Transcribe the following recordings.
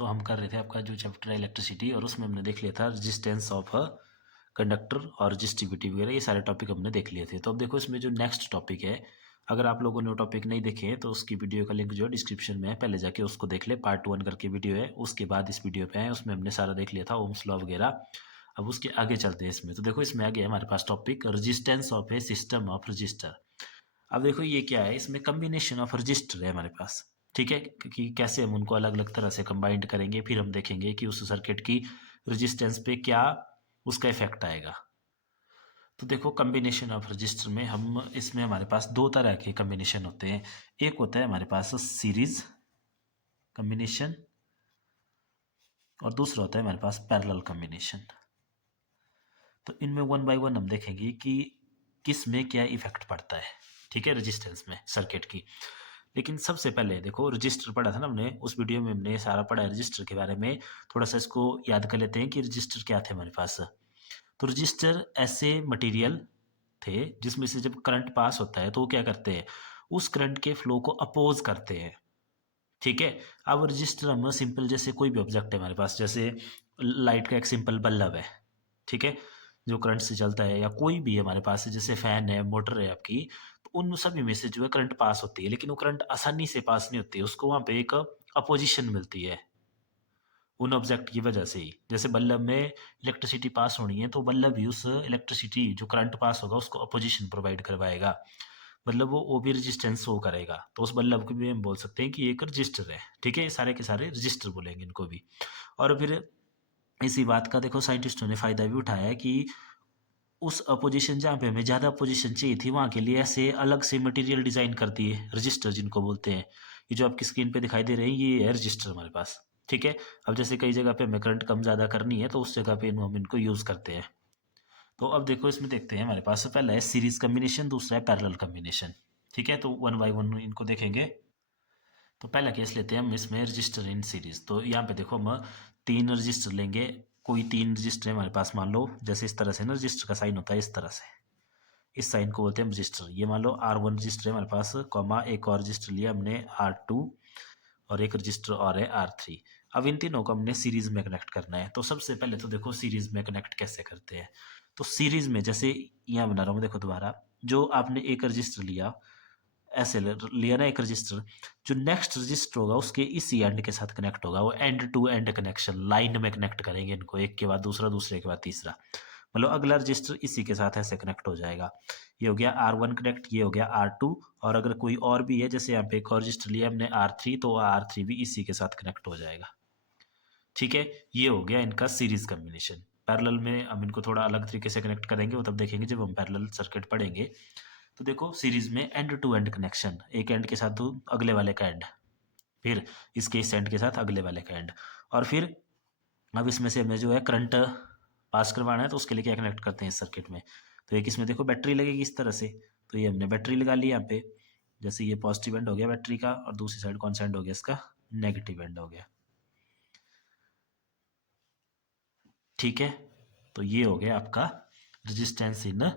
तो हम कर रहे थे आपका जो चैप्टर है इलेक्ट्रिसिटी, और उसमें हमने देख लिया था रेजिस्टेंस ऑफ अ कंडक्टर और रजिस्टिविटी वगैरह, ये सारे टॉपिक हमने देख लिए थे। तो अब देखो इसमें जो नेक्स्ट टॉपिक है, अगर आप लोगों ने वो टॉपिक नहीं देखे हैं तो उसकी वीडियो का लिंक जो है डिस्क्रिप्शन में है, पहले जाके उसको देख ले। पार्ट 1 करके वीडियो है, उसके बाद इस वीडियो पे है, उसमें हमने सारा देख लिया था, ओम्स लॉ वगैरह। अब उसके आगे चलते हैं इसमें। तो देखो इसमें आगे है हमारे पास topic resistance of a system of resistor. अब देखो ये क्या है, इसमें कम्बिनेशन ऑफ रजिस्टर है हमारे पास। ठीक है, कि कैसे हम उनको अलग अलग तरह से कंबाइंड करेंगे, फिर हम देखेंगे कि उस सर्किट की रजिस्टेंस पे क्या उसका इफेक्ट आएगा। तो देखो कम्बिनेशन ऑफ रजिस्टर में हम इसमें हमारे पास दो तरह के कम्बिनेशन होते हैं। एक होता है हमारे पास सीरीज कम्बिनेशन, और दूसरा होता है हमारे पास पैरेलल कम्बिनेशन। तो इनमें वन बाय वन हम देखेंगे कि किस में क्या इफेक्ट पड़ता है, ठीक है, रेजिस्टेंस में सर्किट की। लेकिन सबसे पहले देखो रजिस्टर पढ़ा था ना हमने, उस वीडियो में हमने सारा पढ़ा है रजिस्टर के बारे में। थोड़ा सा इसको याद कर लेते हैं कि रजिस्टर क्या थे हमारे पास। तो रजिस्टर ऐसे मटेरियल थे जिसमें से जब करंट पास होता है तो वो क्या करते हैं, उस करंट के फ्लो को अपोज करते हैं। ठीक है, अब रजिस्टर हम सिंपल जैसे कोई भी ऑब्जेक्ट है हमारे पास, जैसे लाइट का एक सिंपल बल्ब है, ठीक है, जो करंट से चलता है, या कोई भी हमारे पास है जैसे फैन है, मोटर है आपकी, तो उन सभी में से जो है करंट पास होती है, लेकिन वो करंट आसानी से पास नहीं होती है, उसको वहाँ पे एक अपोजिशन मिलती है उन ऑब्जेक्ट की वजह से ही। जैसे बल्ब में इलेक्ट्रिसिटी पास होनी है तो बल्ब भी उस इलेक्ट्रिसिटी जो करंट पास होगा उसको अपोजिशन प्रोवाइड करवाएगा, मतलब वो भी रेजिस्टेंस शो करेगा। तो उस बल्ब को भी हम बोल सकते हैं कि एक रजिस्टर है। ठीक है, ये सारे के सारे रजिस्टर बोलेंगे इनको भी। और फिर इसी बात का देखो साइंटिस्टों ने फायदा भी उठाया है कि उस अपोजिशन जहाँ पे हमें ज़्यादा अपोजिशन चाहिए थी वहाँ के लिए ऐसे अलग से मटेरियल डिज़ाइन कर दिए, रजिस्टर जिनको बोलते हैं। ये जो आपकी स्क्रीन पे दिखाई दे रहे हैं ये है रजिस्टर हमारे पास। ठीक है, अब जैसे कई जगह पे हमें करंट कम ज़्यादा करनी है तो उस जगह पे हम इनको यूज़ करते हैं। तो अब देखो इसमें देखते हैं, हमारे पास पहला है सीरीज कम्बिनेशन, दूसरा है पैरेलल कम्बिनेशन। ठीक है, तो वन बाय वन इनको देखेंगे। तो पहला केस लेते हैं हम इसमें रजिस्टर इन सीरीज। तो यहाँ पे देखो हम तीन रजिस्टर लेंगे, कोई तीन रजिस्टर है हमारे पास, मान लो जैसे इस तरह से ना रजिस्टर का साइन होता है इस तरह से, इस साइन को बोलते हैं रजिस्टर। ये मान लो R1 रजिस्टर है हमारे पास, कॉमा एक और रजिस्टर लिया हमने R2, और एक रजिस्टर और है R3। अब इन तीनों को हमने सीरीज में कनेक्ट करना है। तो सबसे पहले तो देखो सीरीज में कनेक्ट कैसे करते हैं। तो सीरीज में जैसे यहाँ बना रहा हूँ देखो दोबारा, जो आपने एक रजिस्टर लिया, ऐसे लिया ना एक रजिस्टर, जो नेक्स्ट रजिस्टर होगा उसके इसी एंड के साथ कनेक्ट होगा, वो end to end connection line में कनेक्ट करेंगे इनको, एक के बाद दूसरा, दूसरे के बाद तीसरा, मतलब अगला रजिस्टर इसी के साथ ऐसे कनेक्ट हो जाएगा। ये हो गया R1 कनेक्ट, ये हो गया R2, और अगर कोई और भी है जैसे यहाँ पे एक और रजिस्टर लिया हमने R3, तो R3 भी इसी के साथ कनेक्ट हो जाएगा। ठीक है, ये हो गया इनका सीरीज कम्बिनेशन। पैरेलल में हम इनको थोड़ा अलग तरीके से कनेक्ट करेंगे, वो तब देखेंगे जब हम पैरेलल सर्किट पढ़ेंगे। तो देखो सीरीज में एंड टू एंड कनेक्शन, एक एंड के साथ तो अगले वाले का एंड, फिर इसके इस एंड के साथ अगले वाले का एंड, और फिर अब इसमें से हमें जो है करंट पास करवाना है तो उसके लिए क्या कनेक्ट करते हैं इस सर्किट में। तो एक इसमें देखो बैटरी लगेगी इस तरह से, तो ये हमने बैटरी लगा ली यहाँ पे, जैसे ये पॉजिटिव एंड हो गया बैटरी का, और दूसरी साइड कौन सा एंड हो गया इसका, नेगेटिव एंड हो गया। ठीक है, तो ये हो गया आपका रेजिस्टेंस इन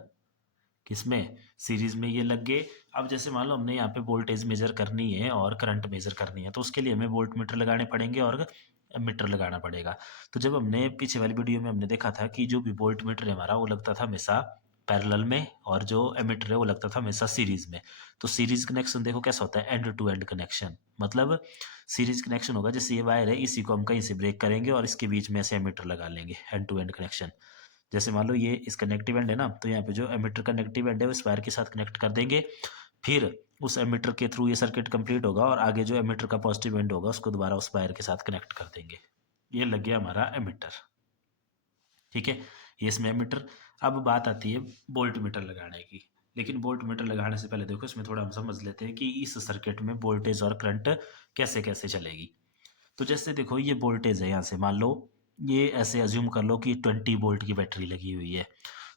किसमें, सीरीज में, ये लग गए। अब जैसे मान लो हमने यहाँ पे वोल्टेज मेजर करनी है और करंट मेजर करनी है, तो उसके लिए हमें वोल्ट मीटर लगाने पड़ेंगे और मीटर लगाना पड़ेगा। तो जब हमने पीछे वाली वीडियो में हमने देखा था कि जो भी वोल्ट मीटर है हमारा वो लगता था हमेशा पैरेलल में, और जो एमीटर है वो लगता था हमेशा सीरीज में। तो सीरीज कनेक्शन देखो कैसा होता है, एंड टू एंड कनेक्शन, मतलब सीरीज कनेक्शन होगा जैसे ये वायर है, इसी को हम कहीं से ब्रेक करेंगे और इसके बीच में ऐसे एमीटर लगा लेंगे, एंड टू एंड कनेक्शन। जैसे मान लो ये इसका नेगेटिव एंड है ना, तो यहाँ पे जो एमीटर का नेगेटिव एंड है वो इस वायर के साथ कनेक्ट कर देंगे, फिर उस एमीटर के थ्रू ये सर्किट कंप्लीट होगा, और आगे जो एमीटर का पॉजिटिव एंड होगा उसको दोबारा उस वायर के साथ कनेक्ट कर देंगे। ये लग गया हमारा एमीटर। ठीक है, ये इसमें एमीटर। अब बात आती है वोल्ट मीटर लगाने की। लेकिन वोल्ट मीटर लगाने से पहले देखो इसमें थोड़ा हम समझ लेते हैं कि इस सर्किट में वोल्टेज और करंट कैसे कैसे चलेगी। तो जैसे देखो ये वोल्टेज है, यहाँ से मान लो ये ऐसे अज्यूम कर लो कि 20 वोल्ट की बैटरी लगी हुई है।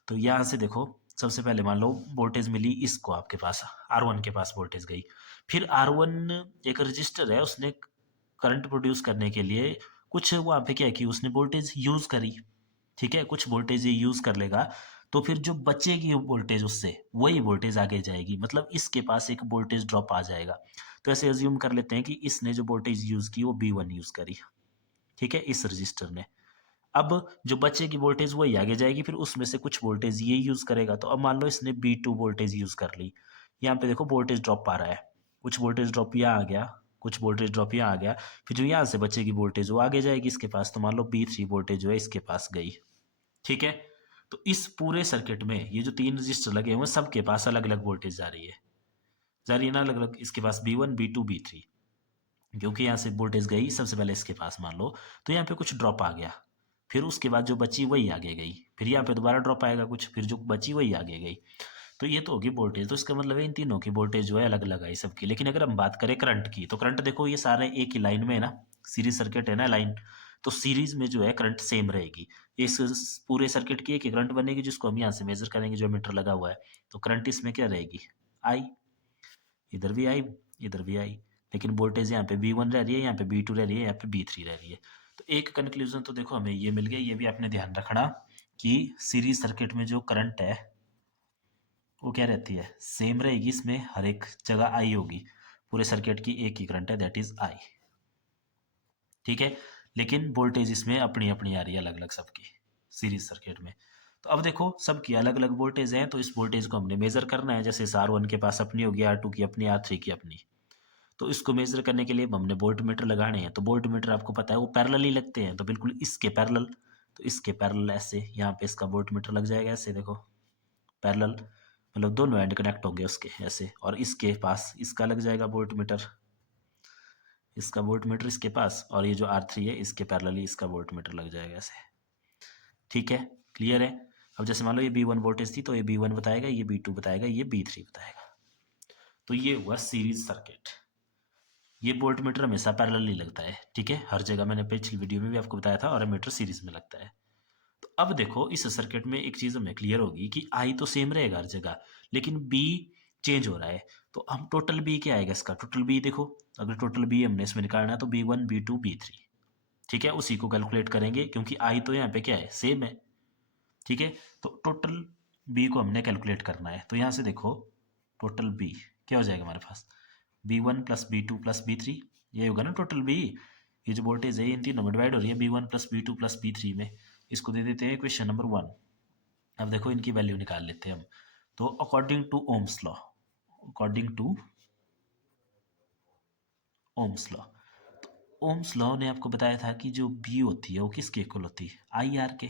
तो यहाँ से देखो सबसे पहले मान लो वोल्टेज मिली इसको, आपके पास R1 के पास वोल्टेज गई, फिर R1 एक रजिस्टर है, उसने करंट प्रोड्यूस करने के लिए कुछ वहाँ पे क्या की उसने वोल्टेज यूज करी। ठीक है, कुछ वोल्टेज ये यूज कर लेगा, तो फिर जो बचेगी वोल्टेज उससे वही वोल्टेज आगे जाएगी, मतलब इसके पास एक वोल्टेज ड्रॉप आ जाएगा। तो ऐसे अज्यूम कर लेते हैं कि इसने जो वोल्टेज यूज की वो V1 यूज करी। ठीक है, इस रजिस्टर ने। अब जो बचेगी वोल्टेज वही आगे जाएगी, फिर उसमें से कुछ वोल्टेज ये यूज करेगा। तो अब मान लो इसने B2 वोल्टेज यूज कर ली, यहाँ पे देखो वोल्टेज ड्रॉप आ रहा है, कुछ वोल्टेज ड्रॉप यहाँ आ गया, कुछ वोल्टेज ड्रॉप यहाँ आ गया, फिर जो यहाँ से बचेगी वोल्टेज वो आगे जाएगी इसके पास। तो मान लो B3 वोल्टेज जो है इसके पास गई। ठीक है, तो इस पूरे सर्किट में ये जो 3 रजिस्टर लगे हुए हैं सबके पास अलग अलग वोल्टेज जा रही है ना, अलग अलग। इसके पास B1 B2 B3, क्योंकि यहाँ से वोल्टेज गई सबसे पहले इसके पास मान लो, तो यहाँ पे कुछ ड्रॉप आ गया, फिर उसके बाद जो बची वही आगे गई, फिर यहाँ पे दोबारा ड्रॉप आएगा कुछ, फिर जो बची वही आगे गई। तो ये तो होगी वोल्टेज। तो इसका मतलब है इन तीनों की वोल्टेज जो है अलग अलग आई सबकी। लेकिन अगर हम बात करें करंट की, तो करंट देखो ये सारे एक ही लाइन में है ना, सीरीज सर्किट है ना लाइन, तो सीरीज में जो है करंट सेम रहेगी। इस पूरे सर्किट की एक ही करंट बनेगी जिसको हम यहाँ से मेजर करेंगे, जो मीटर लगा हुआ है। तो करंट इसमें क्या रहेगी, आई, इधर भी आई, इधर भी आई। लेकिन वोल्टेज यहाँ पे B1 रह रही है, यहाँ पे B2 रह रही है, यहाँ पे B3 रह रही है। तो एक कंक्लूजन तो देखो हमें ये मिल गया, ये भी आपने ध्यान रखना कि सीरीज सर्किट में जो करंट है वो क्या रहती है, सेम रहेगी। इसमें हर एक जगह आई होगी, पूरे सर्किट की एक ही करंट है, दैट इज आई। ठीक है, लेकिन वोल्टेज इसमें अपनी अपनी आ रही है अलग अलग सबकी सीरीज सर्किट में। तो अब देखो सबकी अलग अलग वोल्टेज हैं, तो इस वोल्टेज को हमने मेजर करना है। जैसे R1 के पास अपनी होगी, R2 की अपनी, R3 की अपनी। तो इसको मेजर करने के लिए हमने वोल्ट मीटर लगाने हैं। तो वोल्ट मीटर आपको पता है वो पैरेलल ही लगते हैं, तो बिल्कुल इसके पैरेलल। तो इसके पैरेलल ऐसे यहाँ पे इसका वोल्ट मीटर लग जाएगा ऐसे, देखो पैरेलल, मतलब दोनों एंड कनेक्ट होंगे उसके ऐसे। और इसके पास इसका लग जाएगा वोल्ट मीटर, इसका वोल्ट मीटर इसके पास, और ये जो R3 है इसके पैरेलली इसका वोल्ट मीटर लग जाएगा ऐसे। ठीक है, क्लियर है। अब जैसे मान लो ये B1 वोल्टेज थी, तो ये B1 बताएगा, ये B2 बताएगा, ये B3 बताएगा। तो ये हुआ सीरीज सर्किट। ये वोल्ट मीटर हमेशा पैरेलल ही लगता है। ठीक है, हर जगह मैंने पिछली वीडियो में भी आपको बताया था, और मीटर सीरीज में लगता है। तो अब देखो इस सर्किट में एक चीज हमें क्लियर होगी कि आई तो सेम रहेगा हर जगह, लेकिन बी चेंज हो रहा है। तो हम टोटल बी क्या आएगा इसका, टोटल बी देखो, अगर टोटल बी हमने इसमें निकालना है तो B1 B2 B3। ठीक है, उसी को कैलकुलेट करेंगे क्योंकि आई तो यहाँ पे क्या है, सेम है। ठीक है, तो टोटल बी को हमने कैलकुलेट करना है। तो यहाँ से देखो टोटल बी क्या हो जाएगा हमारे पास, B1 plus B2 plus B3, ये होगा ना टोटल बी। ये जो वोल्टेज है इन तीनों में डिवाइड हो रही है, B1 plus B2 plus B3 में। इसको दे देते हैं इक्वेशन नंबर 1। अब देखो इनकी वैल्यू निकाल लेते हैं हम। तो according to Ohm's law, according to Ohm's law, Ohm's law ने आपको बताया था कि जो बी होती है वो किसके इक्वल होती है, आई आर के।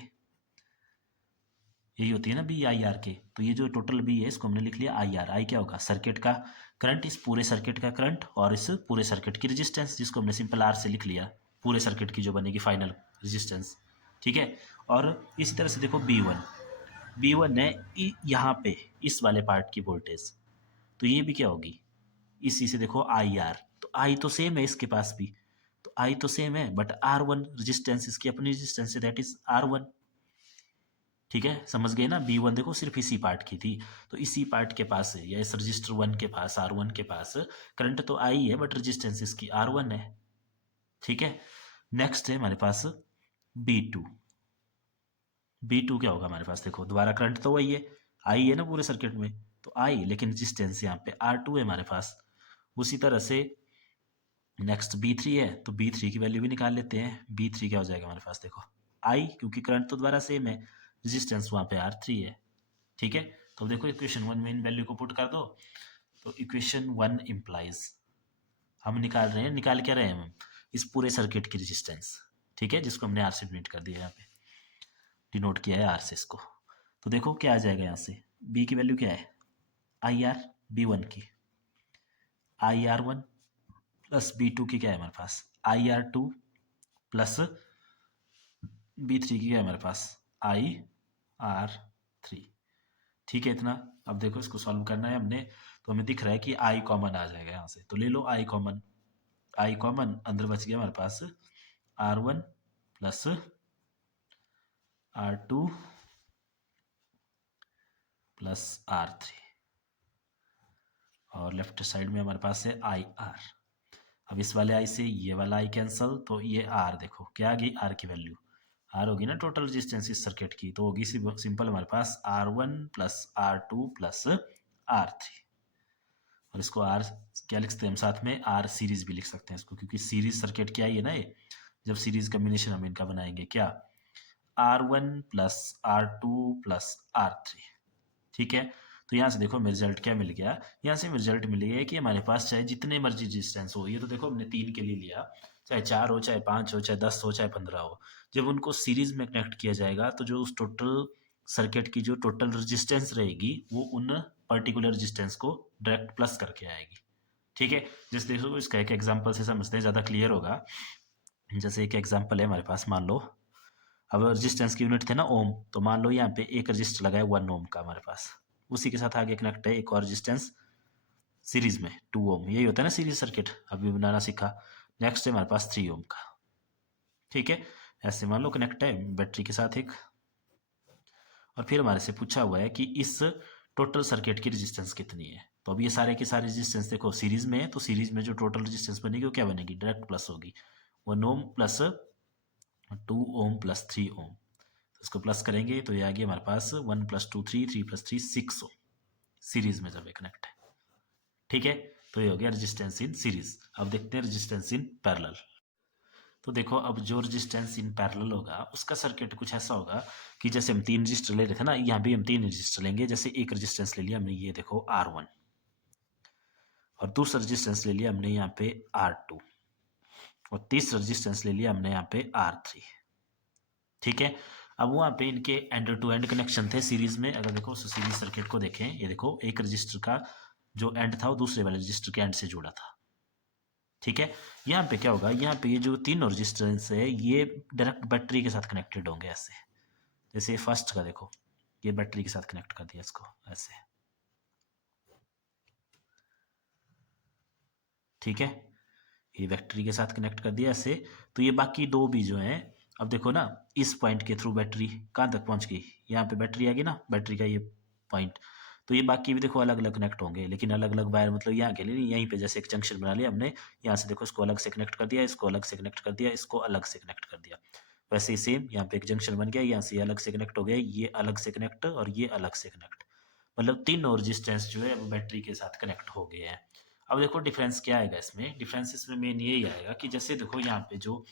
यही होती है ना बी आई आर के। तो ये जो टोटल बी है इसको हमने लिख लिया आई आर। आई क्या होगा, सर्किट का करंट, इस पूरे सर्किट का करंट, और इस पूरे सर्किट की रेजिस्टेंस, जिसको हमने सिंपल आर से लिख लिया, पूरे सर्किट की जो बनेगी फाइनल रेजिस्टेंस। ठीक है, और इसी तरह से देखो B1 है यहाँ पे इस वाले पार्ट की वोल्टेज, तो ये भी क्या होगी, इसी से देखो आई आर। तो आई तो सेम है इसके पास भी, तो आई तो सेम है, बट R1 रेजिस्टेंस इसकी अपनी रेजिस्टेंस है, दैट इज R1। ठीक है, समझ गए ना। B1 देखो सिर्फ इसी पार्ट की थी, तो इसी पार्ट के पास है, या इस रजिस्टर 1 के पास, R1 के पास करंट तो आई है बट रेजिस्टेंस इसकी R1 है। ठीक है, नेक्स्ट है हमारे पास B2। B2 क्या होगा हमारे पास, देखो दोबारा करंट तो वही है, आई है ना पूरे सर्किट में, तो आई, लेकिन रेजिस्टेंस यहाँ पे R2 है हमारे पास। उसी तरह से नेक्स्ट B3 है, तो B3 की वैल्यू भी निकाल लेते हैं। B3 क्या हो जाएगा हमारे पास, देखो आई, क्योंकि करंट तो दोबारा सेम है, रेजिस्टेंस वहाँ पे R3 है। ठीक है, तो देखो इक्वेशन 1 में इन वैल्यू को पुट कर दो। तो इक्वेशन 1 इम्प्लाइज, हम निकाल रहे हैं, निकाल क्या रहे हैं हम, इस पूरे सर्किट की रेजिस्टेंस। ठीक है, जिसको हमने आर से डिनोट कर दिया, यहाँ पे डिनोट किया है आर से इसको। तो देखो क्या आ जाएगा यहाँ से, बी की वैल्यू क्या है, आई आर B1 की, आई R1 प्लस B2 की क्या है हमारे पास, आई R2 प्लस B3 की क्या है हमारे पास, आई R3। ठीक है इतना। अब देखो इसको सॉल्व करना है हमने, तो हमें दिख रहा है कि आई कॉमन आ जाएगा यहाँ से, तो ले लो आई कॉमन। आई कॉमन, अंदर बच गया हमारे पास R1 plus R2 plus R3, और लेफ्ट साइड में हमारे पास है आई आर। अब इस वाले आई से ये वाला आई कैंसल, तो ये आर देखो क्या आ गई, आर की वैल्यू आर होगी ना टोटल रेजिस्टेंस इस सर्किट की, तो होगी सिंपल हमारे पास R1 plus R2 plus R3। और इसको आर क्या लिख सकते हैं हम साथ में, आर सीरीज भी लिख सकते हैं इसको, क्योंकि सीरीज सर्किट क्या है ना ये, जब सीरीज कम्बिनेशन हम इनका बनाएंगे क्या, R1 plus R2 plus R3। ठीक है, तो यहाँ से देखो हमें रिजल्ट क्या मिल गया, यहाँ से हमें रिजल्ट मिल गया कि हमारे पास चाहे जितने मर्जी रेजिस्टेंस हो, ये तो देखो हमने 3 के लिए लिया, चाहे 4 हो, चाहे 5 हो, चाहे 10 हो, चाहे 15 हो, जब उनको सीरीज में कनेक्ट किया जाएगा तो जो उस टोटल सर्किट की जो टोटल रेजिस्टेंस रहेगी वो उन पर्टिकुलर रेजिस्टेंस को डायरेक्ट प्लस करके आएगी। ठीक है, जैसे देखो इसका एक एग्जांपल से समझते हैं, ज़्यादा क्लियर होगा। जैसे एक एग्जांपल है हमारे पास, मान लो अब रेजिस्टेंस की यूनिट थे ना ओम, तो मान लो यहाँ पे एक रजिस्टर लगा है 1 ओम का हमारे पास, उसी के साथ आगे कनेक्ट है एक और रेजिस्टेंस सीरीज में 2 ओम, यही होता है ना सीरीज सर्किट, अभी बनाना सीखा। नेक्स्ट है हमारे पास 3 ओम का। ठीक है, ऐसे मान लो कनेक्ट है बैटरी के साथ एक, और फिर हमारे से पूछा हुआ है कि इस टोटल सर्किट की रेजिस्टेंस कितनी है। तो अब ये सारे के सारे रेजिस्टेंस देखो सीरीज में है, तो सीरीज में जो टोटल रेजिस्टेंस बनेगी वो क्या बनेगी, डायरेक्ट प्लस होगी, 1 ओम प्लस 2 ओम प्लस 3 ओम, तो इसको प्लस करेंगे तो ये आ गया हमारे पास 1 प्लस 2 3, 3 प्लस 3 6 ओम, सीरीज में जब ये कनेक्ट है। ठीक है, तो ये हो गया रेजिस्टेंस इन सीरीज। अब देखते हैं रेजिस्टेंस इन पैरेलल। तो देखो अब जो रेजिस्टेंस इन पैरेलल होगा उसका सर्किट कुछ ऐसा होगा कि जैसे हम 3 रजिस्टर ले रहे थे ना, यहाँ भी हम 3 रजिस्टर लेंगे। जैसे एक रेजिस्टेंस ले लिया हमने, ये देखो R1, और दूसरा रेजिस्टेंस ले लिया हमने यहाँ पे R2, और तीसरा रेजिस्टेंस ले लिया हमने यहाँ पे R3। ठीक है, अब वहाँ पे इनके एंड टू एंड कनेक्शन थे सीरीज में। अगर देखो सीरीज सर्किट को देखें, ये देखो एक रजिस्टर का जो एंड था वो दूसरे वाले रजिस्टर के एंड से जुड़ा था। ठीक है, यहाँ पे क्या होगा, यहाँ पे ये जो तीनों रजिस्टेंस है ये डायरेक्ट बैटरी के साथ कनेक्टेड होंगे ऐसे। जैसे फर्स्ट का देखो, ये बैटरी के साथ कनेक्ट कर दिया इसको ऐसे। ठीक है, ये बैटरी के साथ कनेक्ट कर दिया ऐसे। तो ये बाकी दो भी जो हैं, अब देखो ना इस पॉइंट के थ्रू बैटरी कहाँ तक पहुंच गई, यहाँ पे बैटरी आ गई ना, बैटरी का ये पॉइंट। तो ये बाकी भी देखो अलग अलग कनेक्ट होंगे, लेकिन अलग अलग वायर, मतलब यहाँ के लिए नहीं, यहीं पे जैसे एक जंक्शन बना लिया हमने, यहाँ से देखो इसको अलग से कनेक्ट कर दिया, इसको अलग से कनेक्ट कर दिया, इसको अलग से कनेक्ट कर दिया। वैसे ही सेम यहाँ पे एक जंक्शन बन गया, यहाँ से ये अलग से कनेक्ट हो गया, ये अलग से कनेक्ट और ये अलग से कनेक्ट, मतलब तीनों रेजिस्टेंस जो है वो बैटरी के साथ कनेक्ट हो गए हैं। अब देखो डिफरेंस क्या आएगा इसमें, डिफरेंस इसमें मेन यही आएगा कि जैसे देखो यहाँ पे जो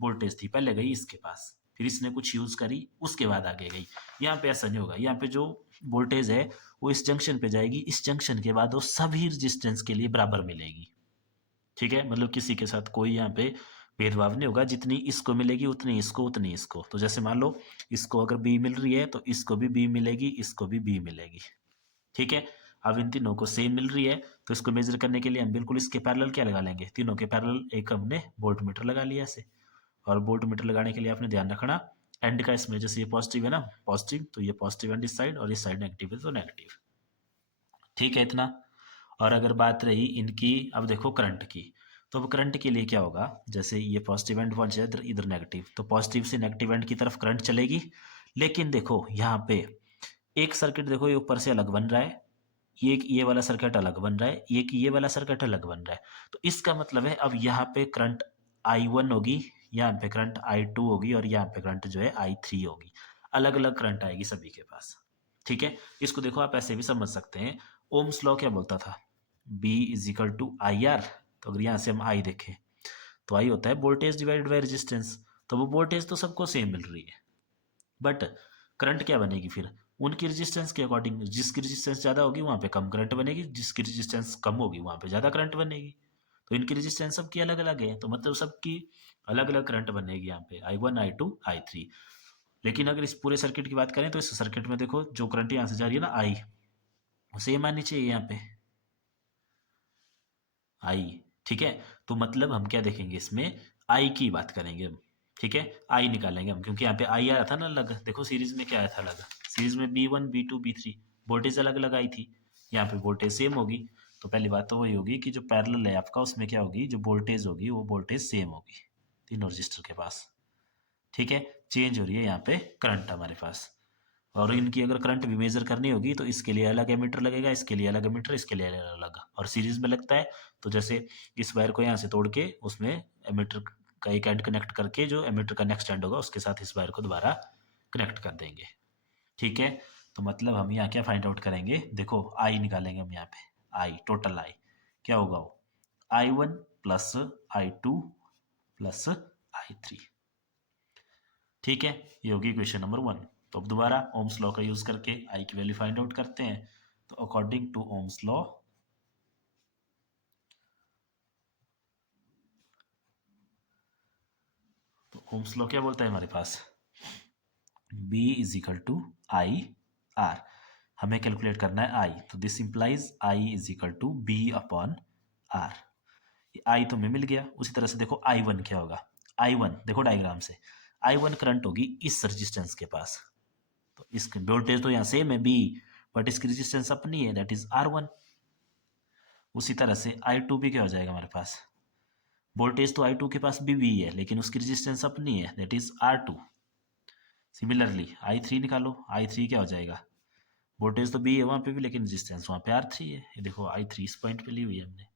वोल्टेज थी पहले गई इसके पास, फिर इसने कुछ यूज करी, उसके बाद आगे गई। यहाँ पे ऐसा नहीं होगा, यहाँ पे जो वोल्टेज है वो इस जंक्शन पे जाएगी, इस जंक्शन के बाद वो सभी रेजिस्टेंस के लिए बराबर मिलेगी। ठीक है, मतलब किसी के साथ कोई यहाँ पे भेदभाव नहीं होगा, जितनी इसको मिलेगी उतनी इसको, उतनी इसको। तो जैसे मान लो इसको अगर बी मिल रही है तो इसको भी बी मिलेगी, इसको भी बी मिलेगी। ठीक है, अब इन तीनों को सेम मिल रही है, तो इसको मेजर करने के लिए हम बिल्कुल इसके पैरेलल क्या लगा लेंगे, तीनों के पैरेलल एक हमने वोल्ट मीटर लगा लिया ऐसे। और वोल्ट मीटर लगाने के लिए आपने ध्यान रखना एंड का, इसमें जैसे ये पॉजिटिव है ना पॉजिटिव, तो ये पॉजिटिव एंड इस साइड, और इस साइड नेगेटिव है तो नेगेटिव। ठीक है इतना। और अगर बात रही इनकी, अब देखो करंट की, तो अब करंट के लिए क्या होगा, जैसे ये पॉजिटिव एंड पहुंच जाए इधर नेगेटिव, तो पॉजिटिव से नेगेटिव एंड की तरफ करंट चलेगी। लेकिन देखो यहाँ पे एक सर्किट देखो ये ऊपर से अलग बन रहा है, ये वाला सर्किट अलग बन रहा है, ये वाला सर्किट अलग बन रहा है। तो इसका मतलब है अब यहाँ पे करंट I1 होगी, यहाँ पे करंट I2 होगी, और यहाँ पे करंट जो है I3 होगी। अलग अलग करंट आएगी सभी के पास। ठीक है, इसको देखो आप ऐसे भी समझ सकते हैं, ओम्स लॉ क्या बोलता था, B is equal to IR। तो अगर यहाँ से हम I देखें तो I होता है वोल्टेज डिवाइडेड बाई रेजिस्टेंस, तो वो वोल्टेज तो सबको सेम मिल रही है, बट करंट क्या बनेगी फिर उनकी रेजिस्टेंस के अकॉर्डिंग, जिसकी रेजिस्टेंस ज़्यादा होगी वहाँ पे कम करंट बनेगी, जिसकी रेजिस्टेंस कम होगी वहाँ पे ज़्यादा करंट बनेगी। तो इनकी रेजिस्टेंस सबकी अलग अलग है, तो मतलब सबकी अलग अलग करंट बनेगी यहाँ पे I1 I2 I3। लेकिन अगर इस पूरे सर्किट की बात करें तो इस सर्किट में देखो जो करंट यहाँ से जा रही है ना I, वो सेम आनी चाहिए यहाँ पे I। ठीक है, तो मतलब हम क्या देखेंगे इसमें, I की बात करेंगे हम। ठीक है, I निकालेंगे हम, क्योंकि यहाँ पे I आया था ना अलग, देखो सीरीज में क्या आया था अलग, सीरीज में B1 B2 B3 वोल्टेज अलग अलग आई थी, यहाँ पे वोल्टेज सेम होगी। तो पहली बात तो वही होगी कि जो पैरेलल है आपका उसमें क्या होगी, जो वोल्टेज होगी वो वोल्टेज सेम होगी तीनों रजिस्टर के पास। ठीक है, चेंज हो रही है यहाँ पे करंट हमारे पास। और इनकी अगर करंट भी मेजर करनी होगी तो इसके लिए अलग एमीटर लगेगा, इसके लिए अलग एमीटर, इसके लिए अलग अलग, और सीरीज में लगता है। तो जैसे इस वायर को यहाँ से तोड़ के उसमें एमीटर का एक एंड कनेक्ट करके जो एमीटर का नेक्स्ट एंड होगा उसके साथ इस वायर को दोबारा कनेक्ट कर देंगे। ठीक है, तो मतलब हम यहाँ क्या फाइंड आउट करेंगे, देखो आई निकालेंगे हम यहाँ पे, आई टोटल आई क्या होगा वो I1 plus I2 plus I3। ठीक है, ये होगी इक्वेशन नंबर 1। तो अब दोबारा ओम्स लॉ का यूज करके आई की वैल्यू फाइंड आउट करते हैं। तो अकॉर्डिंग टू ओम्स लॉ, तो ओम्स लॉ क्या बोलता है हमारे पास, B is equal to I R. हमें कैलकुलेट करना है आई, तो this implies I is equal to V upon R. I तो हमें मिल गया। उसी तरह से देखो I1 क्या होगा, I1 देखो डायग्राम से, I1 करंट होगी इस रेजिस्टेंस के पास। तो इसकी वोल्टेज तो यहाँ सेम है B, बट इसकी रेजिस्टेंस अपनी है, दैट इज R1। उसी तरह से I2 भी क्या हो जाएगा हमारे पास, वोल्टेज तो I2 के पास भी है, लेकिन उसकी रेजिस्टेंस अपनी है, that is R2। Similarly I3 निकालो, I3 क्या हो जाएगा, वोल्टेज तो B है वहाँ पे भी, लेकिन रेजिस्टेंस वहाँ पे R3 है। ये देखो I3 इस पॉइंट पे ली हुई है हमने।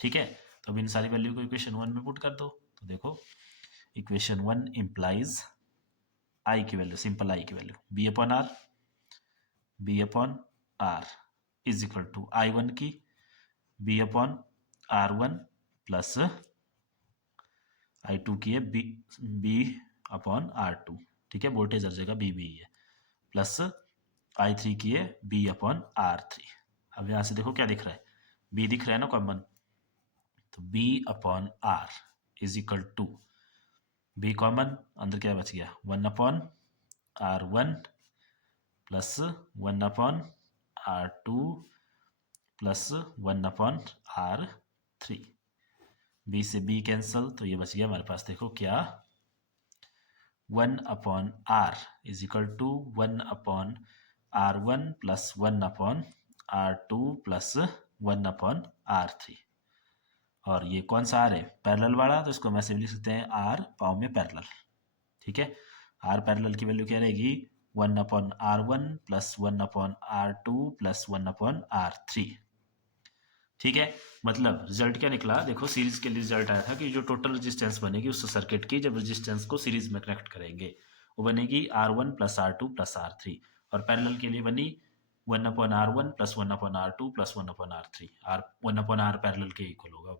ठीक है, तो अब इन सारी वैल्यू को इक्वेशन 1 में पुट कर दो। तो देखो इक्वेशन 1 इंप्लाइज आई की वैल्यू, सिंपल आई की value B upon R is equal to I1 की B upon R1 plus I2 की है बी अपॉन R2। ठीक है, वोल्टेज हर जगह बी है, प्लस I3 की है बी अपॉन R3। अब यहाँ से देखो क्या दिख रहा है, बी दिख रहा है ना कॉमन, तो B upon R is equal to, B common, अंदर क्या बच गया, 1 upon R1 plus 1 upon R2 plus 1 upon R3। B से बी कैंसल, तो ये बच गया हमारे पास, देखो क्या, 1 upon R is equal to 1 upon R1 plus 1 upon R2 plus 1 upon R3। और ये कौन सा आर है, पैरेलल वाला, तो इसको हम ऐसे भी लिख सकते हैं आर पाव में पैरेलल। ठीक है, आर पैरेलल की वैल्यू क्या रहेगी, 1 upon R1 plus 1 upon R2 plus 1 upon R3। ठीक है, मतलब रिजल्ट क्या निकला, देखो सीरीज के लिए रिजल्ट आया था कि जो टोटल रेजिस्टेंस बनेगी उस सर्किट की, जब रेजिस्टेंस को सीरीज में कनेक्ट करेंगे, वो बनेगी R1 plus R2 plus R3। और पैरेलल के लिए बनी 1 upon R1 plus 1 upon R2 plus 1 upon R3। R 1 upon R parallel के इक्वल होगा,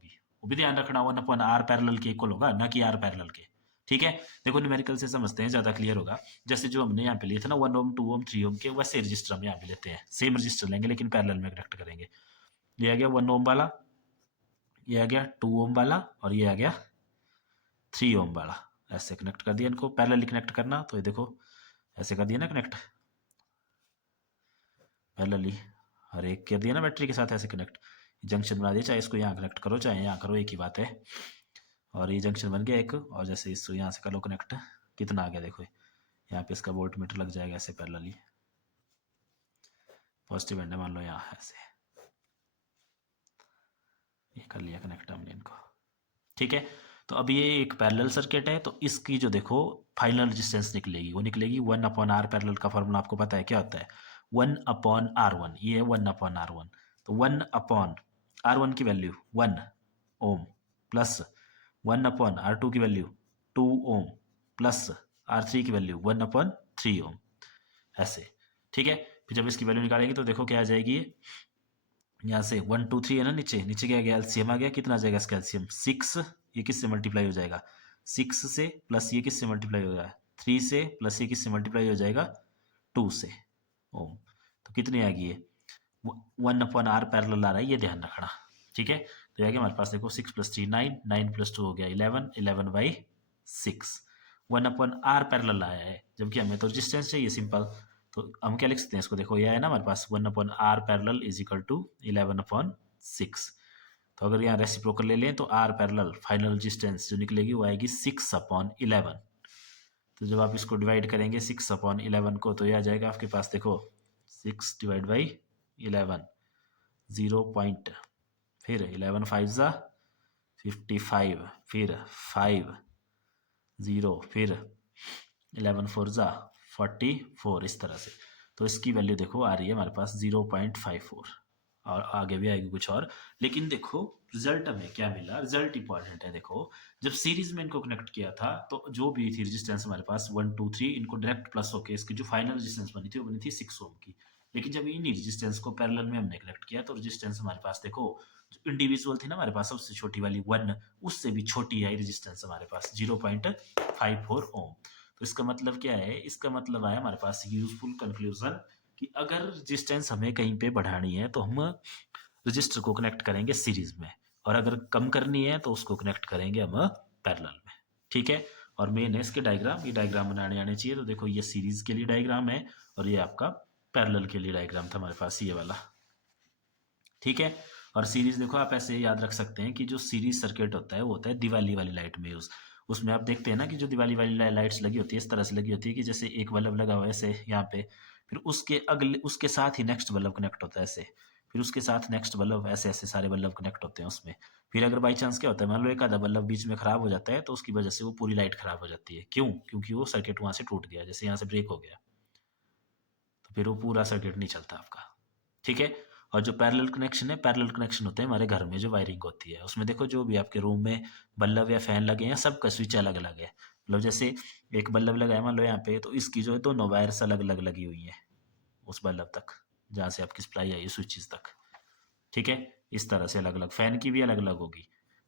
वो भी ध्यान रखना, 1 अपॉन R पैरेलल के इक्वल होगा, ना कि R पैरेलल के। ठीक है, देखो न्यूमेरिकल से समझते हैं, ज़्यादा क्लियर होगा। जैसे जो हमने यहाँ पे लिए थे ना 1 ओम 2 ओम 3 ओम के, वैसे रजिस्टर हम यहाँ पे लेते हैं, सेम रजिस्टर लेंगे लेकिन पैरेलल में कनेक्ट करेंगे। ये आ गया 1 ओम वाला, ये आ गया 2 ओम वाला, और ये आ गया 3 ओम वाला। ऐसे कनेक्ट कर दिया इनको, पैरेलली कनेक्ट करना, तो ये देखो ऐसे कर दिया ना कनेक्ट, पैरेलली हर एक कर दिया ना बैटरी के साथ ऐसे कनेक्ट, जंक्शन बना दिया, चाहे इसको यहाँ कनेक्ट करो चाहे यहाँ करो, एक ही बात है। और ये जंक्शन बन गया एक, और जैसे इसको यहाँ से कर लो कनेक्ट, कितना आ गया देखो, यहाँ पे इसका वोल्ट मीटर लग जाएगा ऐसे पैरेलली, पॉजिटिव एंड है मान लो यहाँ ऐसे, ये कर लिया कनेक्ट हमने इनको। ठीक है, तो अब ये एक पैरेलल सर्किट है, तो इसकी जो देखो फाइनल रेजिस्टेंस निकलेगी, वो निकलेगी 1 अपॉन आर। पैरेलल का फॉर्मूला आपको पता है क्या होता है, 1 अपॉन R1, ये है 1 अपॉन R1, तो 1 अपॉन R1 की value 1 ohm plus 1 upon R2 की वैल्यू 2 ओम प्लस R3 की वैल्यू 1 अपॉन 3 ओम, ऐसे। ठीक है, फिर जब इसकी वैल्यू निकालेंगे तो देखो क्या आ जाएगी, यहाँ से 1 2 3 है ना, नीचे नीचे क्या आ गया, एलसीएम आ गया, कितना आ जाएगा इसका एलसीएम 6, ये किससे मल्टीप्लाई हो जाएगा 6 से, प्लस ये किससे मल्टीप्लाई हो जाएगा 3 से, प्लस ये किससे मल्टीप्लाई हो जाएगा 2 से ओम। तो कितनी आ गई है, 1 अपॉन आर पैरेलल आ रहा है, ये ध्यान रखना। ठीक है, तो ये आ गया हमारे पास, देखो 6 प्लस 3 9, 9 प्लस 2 हो गया 11, 11/6। 1 अपॉन आर पैरेलल आया है, जबकि हमें तो रेजिस्टेंस चाहिए सिंपल, तो हम क्या लिख सकते हैं इसको, देखो ये है ना हमारे पास 1 upon R parallel is equal to 11/6। तो अगर यहाँ रेसिप्रोकल ले लें तो आर पैरेलल फाइनल रेजिस्टेंस जो निकलेगी वो आएगी 6/11। तो जब आप इसको डिवाइड करेंगे 6/11 को, तो ये आ जाएगा आपके पास, देखो 6 डिवाइड बाई 11, 0 पॉइंट, फिर 11 5 ज़ा 55, फिर 5 0, फिर 11 4 ज़ा 44, इस तरह से। तो इसकी वैल्यू देखो आ रही है हमारे पास 0.54, और आगे भी आएगी कुछ और, लेकिन देखो रिजल्ट हमें क्या मिला, रिजल्ट इंपॉर्टेंट है। देखो जब सीरीज में इनको कनेक्ट किया था, तो जो भी थी रेजिस्टेंस हमारे पास 1 2 3, इनको डायरेक्ट प्लस होके इसकी जो फाइनल रेजिस्टेंस बनी थी वो बनी थी 6 ओम की। लेकिन जब इन रेजिस्टेंस को पैरेलल में हमने कनेक्ट किया, तो रेजिस्टेंस हमारे पास देखो जो इंडिविजुअल थी ना हमारे पास सबसे छोटी वाली 1, उससे भी छोटी है रेजिस्टेंस हमारे पास 0.54 ओम। तो इसका मतलब क्या है, इसका मतलब आया हमारे पास यूजफुल कंक्लूजन कि अगर रेजिस्टेंस हमें कहीं पे बढ़ानी है तो हम रजिस्टर को कनेक्ट करेंगे सीरीज में, और अगर कम करनी है तो उसको कनेक्ट करेंगे हम पैरेलल में। ठीक है, और मेन है इसके डायग्राम, ये डायग्राम बनाने आने चाहिए। तो देखो ये सीरीज के लिए डायग्राम है और ये आपका पैरेलल के लिए डायग्राम था हमारे पास ये वाला। ठीक है, और सीरीज देखो आप ऐसे याद रख सकते हैं कि जो सीरीज सर्किट होता है वो होता है दिवाली वाली लाइट में यूज। उसमें आप देखते हैं ना कि जो दिवाली वाली लाइट्स लगी होती है इस तरह से लगी होती है कि जैसे एक बल्ब लगा हुआ है ऐसे यहाँ पे, फिर उसके अगले उसके साथ ही नेक्स्ट बल्ब कनेक्ट होता है ऐसे, फिर उसके साथ नेक्स्ट बल्ब, ऐसे ऐसे सारे बल्ब कनेक्ट होते हैं उसमें। फिर अगर बाई चांस क्या होता है, मान लो एक आधा बल्ब बीच में खराब हो जाता है तो उसकी वजह से वो पूरी लाइट खराब हो जाती है। क्यों? क्योंकि वो सर्किट वहां से टूट गया, जैसे यहाँ से ब्रेक हो गया, तो फिर वो पूरा सर्किट नहीं चलता आपका। ठीक है, और जो पैरेलल कनेक्शन है, पैरेलल कनेक्शन होते हैं हमारे घर में जो वायरिंग होती है उसमें देखो जो भी आपके रूम में बल्ब या फैन लगे हैं सबका स्विच अलग अलग है। मतलब जैसे एक बल्ब लगा है मान लो यहाँ पे, तो इसकी जो है दोनों वायर्स अलग अलग लगी हुई हैं उस बल्ब तक जहाँ से आपकी सप्लाई आई है स्विचेस तक। ठीक है, इस तरह से अलग अलग, फैन की भी अलग अलग होगी,